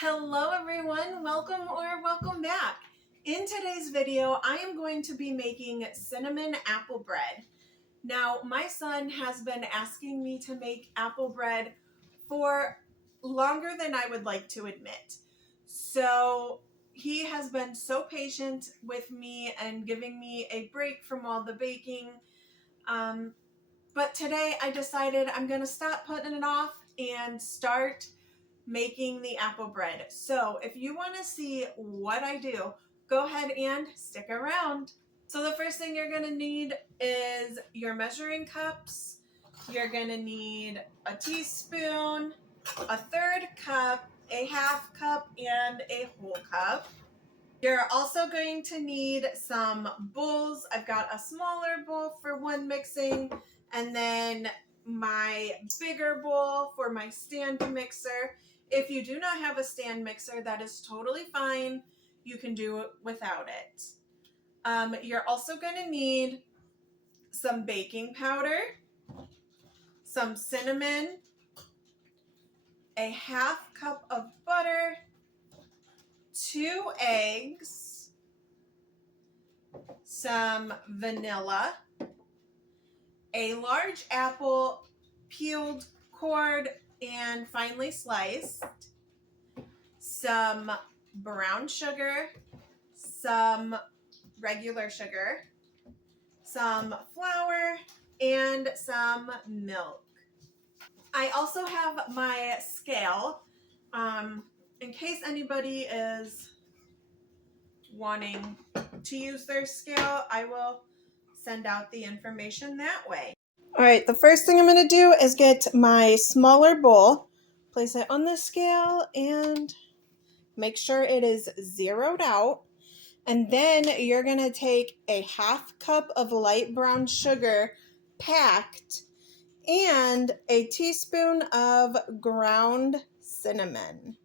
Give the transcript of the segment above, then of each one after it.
Hello everyone, welcome back. In today's video, I am going to be making cinnamon apple bread. Now, my son has been asking me to make apple bread for longer than I would like to admit. So he has been so patient with me and giving me a break from all the baking. But today I decided I'm going to stop putting it off and start making the apple bread. So if you want to see what I do, go ahead and stick around. So the first thing you're going to need is your measuring cups. You're going to need a teaspoon, a third cup, a half cup, and a whole cup. You're also going to need some bowls. I've got a smaller bowl for one mixing, and then my bigger bowl for my stand mixer. If you do not have a stand mixer, that is totally fine. You can do it without it. You're also going to need some baking powder, some cinnamon, a half cup of butter, 2 eggs, some vanilla, a large apple peeled, cored, and finely sliced, some brown sugar, some regular sugar, some flour, and some milk. I also have my scale. In case anybody is wanting to use their scale, I will send out the information that way. All right, the first thing I'm going to do is get my smaller bowl, place it on the scale, and make sure it is zeroed out. And then you're going to take a half cup of light brown sugar packed and a teaspoon of ground cinnamon.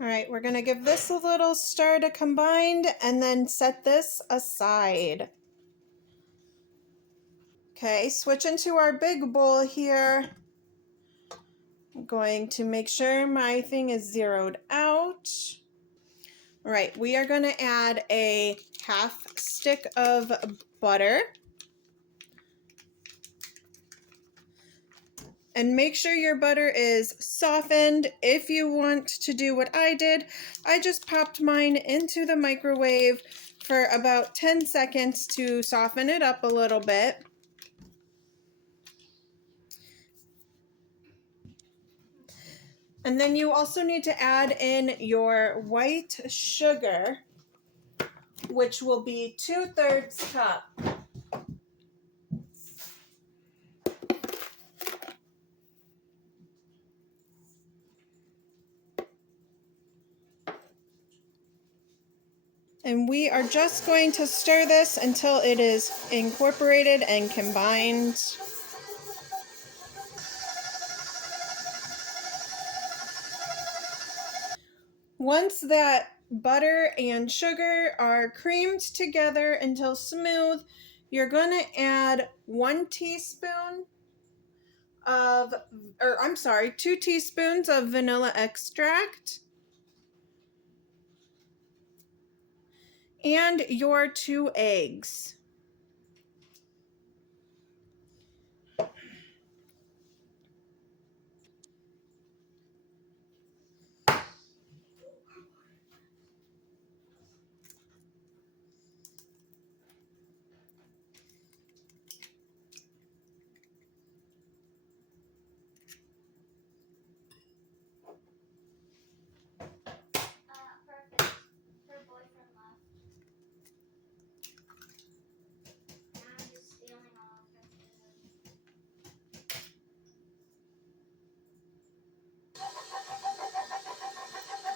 All right, we're going to give this a little stir to combine and then set this aside. Okay, switch into our big bowl here. I'm going to make sure my thing is zeroed out. All right, we are going to add a half stick of butter. And make sure your butter is softened. If you want to do what I did, I just popped mine into the microwave for about 10 seconds to soften it up a little bit. And then you also need to add in your white sugar, which will be 2/3 cup. And we are just going to stir this until it is incorporated and combined. Once that butter and sugar are creamed together until smooth, you're going to add 2 teaspoons of vanilla extract and your 2 eggs.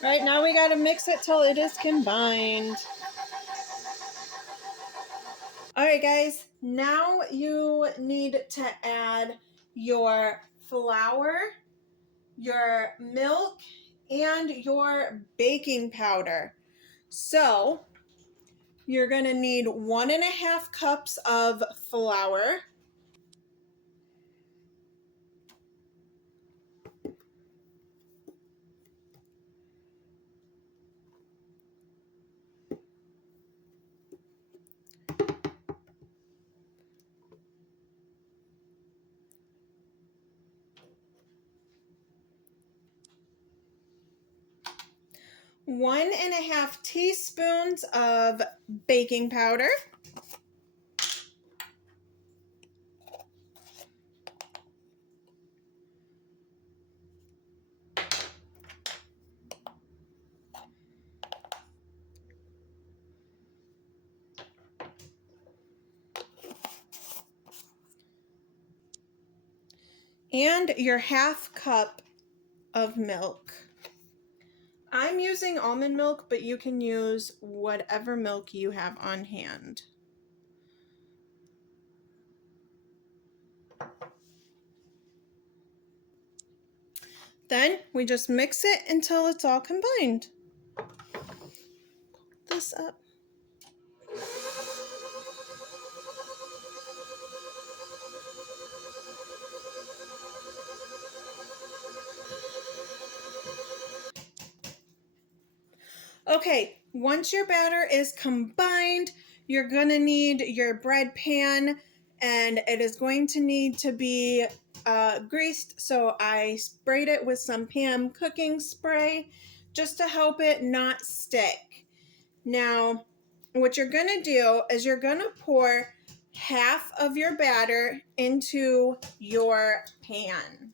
Right, now we got to mix it till it is combined. All right, guys, now you need to add your flour, your milk, and your baking powder. So you're gonna need 1.5 cups of flour, 1.5 teaspoons of baking powder, and your 1/2 cup of milk. I'm using almond milk, but you can use whatever milk you have on hand. Then we just mix it until it's all combined. This up. Okay, once your batter is combined, you're gonna need your bread pan, and it is going to need to be greased. So I sprayed it with some pan cooking spray just to help it not stick. Now, what you're gonna do is you're gonna pour half of your batter into your pan.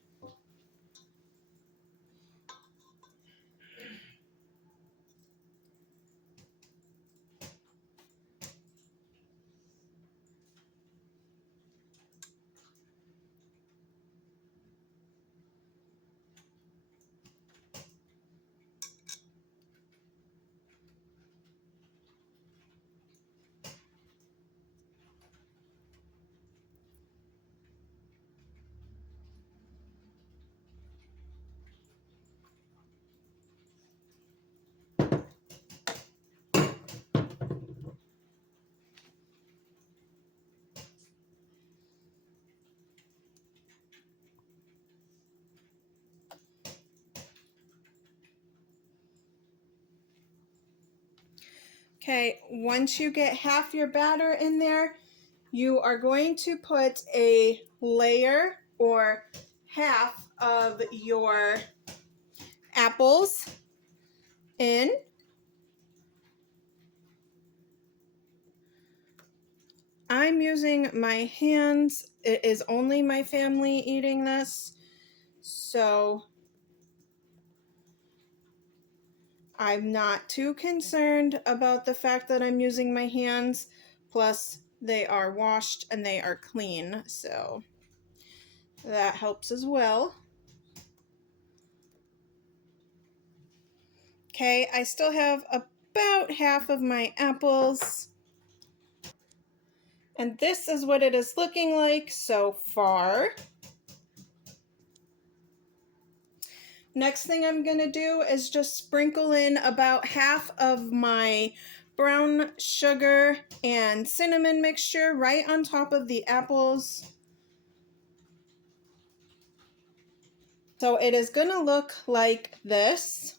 Okay, once you get half your batter in there, you are going to put a layer or half of your apples in. I'm using my hands. It is only my family eating this, so I'm not too concerned about the fact that I'm using my hands. Plus, they are washed and they are clean, so that helps as well. Okay, I still have about half of my apples. And this is what it is looking like so far. Next thing I'm going to do is just sprinkle in about half of my brown sugar and cinnamon mixture right on top of the apples. So it is going to look like this.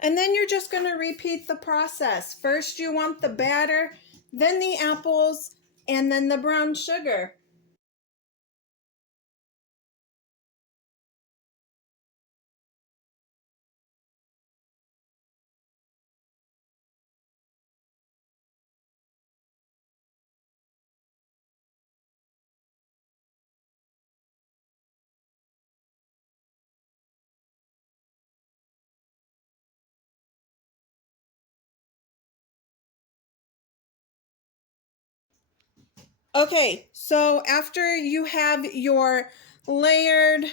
And then you're just going to repeat the process. First you want the batter, then the apples, and then the brown sugar. Okay, so after you have your layered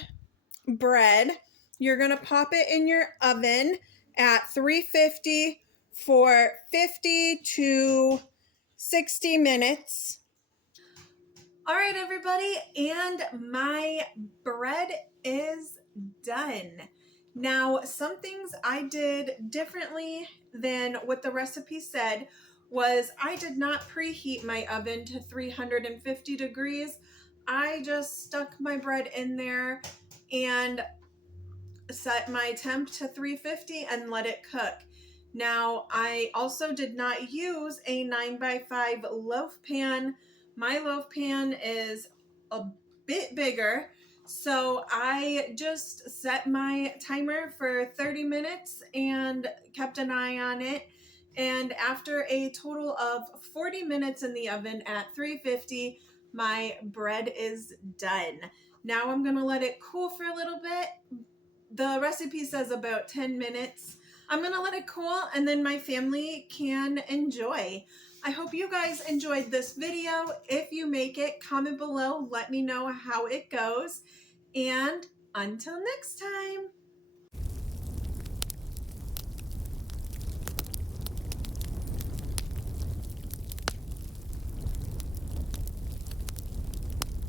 bread, you're going to pop it in your oven at 350 for 50 to 60 minutes. All right, everybody, and my bread is done. Now, some things I did differently than what the recipe said was I did not preheat my oven to 350 degrees. I just stuck my bread in there and set my temp to 350 and let it cook. Now, I also did not use a 9x5 loaf pan. My loaf pan is a bit bigger, so I just set my timer for 30 minutes and kept an eye on it. And after a total of 40 minutes in the oven at 350, my bread is done. Now I'm gonna let it cool for a little bit. The recipe says about 10 minutes. I'm gonna let it cool and then my family can enjoy. I hope you guys enjoyed this video. If you make it, comment below, let me know how it goes. And until next time.